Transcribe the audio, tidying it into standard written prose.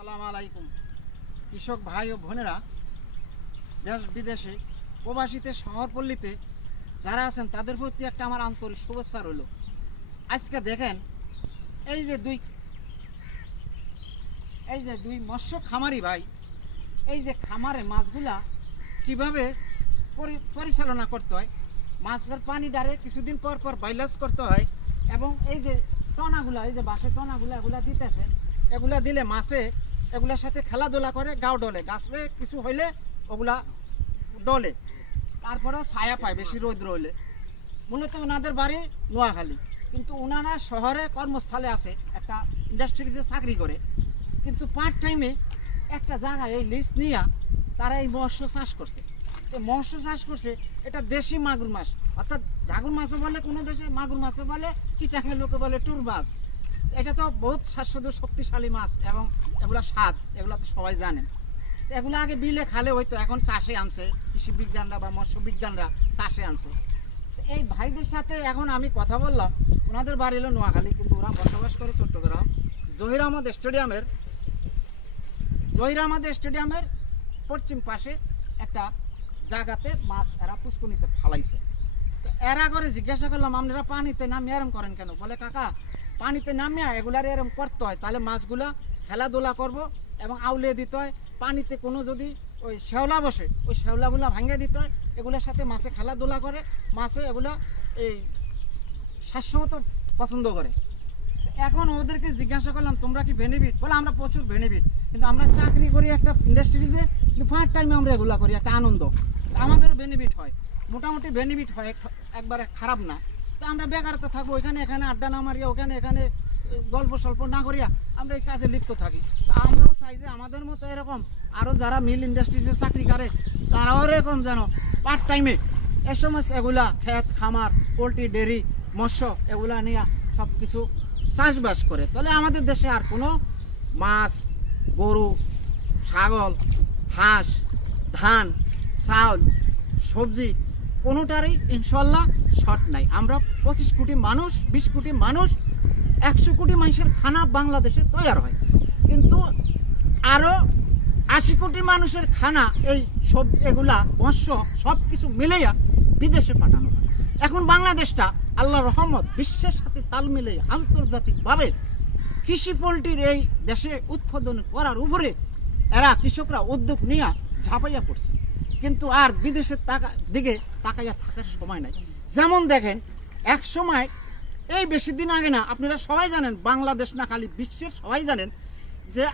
আসসালামু আলাইকুম কৃষক ভাই ও বোনেরা, দেশ বিদেশে প্রবাসীতে শহরপল্লীতে যারা আছেন তাদের প্রতি একটা আমার আন্তরিক শুভেচ্ছা রইল। আজকে দেখেন এই যে দুই মৎস্য খামারি ভাই, এই যে খামারে মাছগুলা কিভাবে পরিচালনা করতে হয়, মাছের পানি ডারে কিছুদিন পর পর বাইলাস করতে হয়, এবং এই যে টনাগুলা, এই যে বাঁশের টনাগুলা এগুলা দিতেছে, এগুলা দিলে মাছে এগুলার সাথে খেলাধুলা করে, গাও ডলে, গাছে কিছু হইলে ওগুলা ডলে, তারপরেও ছায়া পায় বেশি রৌদ্র হইলে। মূলত ওনাদের বাড়ি নোয়াখালী, কিন্তু ওনারা শহরে কর্মস্থলে আছে, একটা ইন্ডাস্ট্রিজে চাকরি করে, কিন্তু পার্ট টাইমে একটা জায়গায় এই লিস্ট নিয়ে তারা এই মৎস্য চাষ করছে। এই মৎস্য চাষ করছে, এটা দেশি মাগুর মাছ, অর্থাৎ জাগুর মাছও বলে কোনো দেশে, মাগুর মাছও বলে, চিটাঙের লোকে বলে টুর মাছ। এটা তো বহুত স্বাস্থ্য শক্তিশালী মাছ এবং এগুলা স্বাদ, এগুলো তো সবাই জানেন। এগুলো আগে বিলে খালে হইতো, এখন চাষে আনছে কৃষি বিজ্ঞানরা বা মৎস্য বিজ্ঞানরা চাষে আনছে। এই ভাইদের সাথে এখন আমি কথা বললাম, ওনাদের বাড়ি হলো নোয়াখালী, কিন্তু ওরা বসবাস করে চট্টগ্রাম জহির আহমদ স্টেডিয়ামের পশ্চিম পাশে একটা জায়গাতে মাছ এরা পুষ্কনিতে ফালাইছে। তো এরা করে জিজ্ঞাসা করলাম, আপনারা পানিতে নামিয়ে এরম করেন কেন? বলে কাকা, পানিতে নামিয়ে এগুলার এরম করতে হয়, তাহলে মাছগুলা খেলাধুলা করব এবং আউলিয়ে দিতে হয়। পানিতে কোনো যদি ওই শেওলা বসে, ওই শেওলাগুলা ভাঙিয়ে দিতে হয়, এগুলোর সাথে মাছে খেলাধুলা করে, মাছে এগুলা এই স্বাস্থ্যমতো পছন্দ করে। এখন ওদেরকে জিজ্ঞাসা করলাম, তোমরা কি বেনিফিট? বলে আমরা প্রচুর বেনিফিট, কিন্তু আমরা চাকরি করি একটা ইন্ডাস্ট্রিজে, কিন্তু পার্ট টাইমে আমরা এগুলা করি, একটা আনন্দ, আমাদেরও বেনিফিট হয়, মোটামুটি বেনিফিট হয়, একবারে খারাপ না। তো আমরা বেকারত্ব থাকবো, ওইখানে এখানে আড্ডা না মারিয়া, ওখানে এখানে গল্প স্বল্প না করিয়া আমরা এই কাজে লিপ্ত থাকি। আমরাও চাই যে আমাদের মতো এরকম আরও যারা মিল ইন্ডাস্ট্রিজে চাকরি করে তারাও এরকম যেন পার্ট টাইমে এ সমস্ত এগুলা ক্ষেত খামার, পোলট্রি, ডেয়ারি, মৎস্য এগুলা নিয়ে সব কিছু চাষবাস করে। তাহলে আমাদের দেশে আর কোনো মাছ, গরু, ছাগল, হাঁস, ধান, চাউল, সবজি কোনোটারই ইনশাল্লাহ শর্ট নাই। আমরা 25 কোটি মানুষ, 20 কোটি মানুষ, 100 কোটি মানুষের খানা বাংলাদেশে তৈরি হয়, কিন্তু আরও 80 কোটি মানুষের খানা এই সব এগুলা মৎস্য সব কিছু মিলাইয়া বিদেশে পাঠানো হয়। এখন বাংলাদেশটা আল্লাহর রহমত বিশ্বের সাথে তাল মিলে আন্তর্জাতিকভাবে কৃষি পোলট্রির এই দেশে উৎপাদন করার উপরে এরা কৃষকরা উদ্যোগ নিয়ে ঝাঁপাইয়া পড়ছে, কিন্তু আর বিদেশের দিকে তাকাইয়া থাকার সময় নাই। যেমন দেখেন, এক সময় এই বেশি দিন আগে না, আপনারা সবাই জানেন, বাংলাদেশ না খালি বিশ্বের সবাই জানেন যে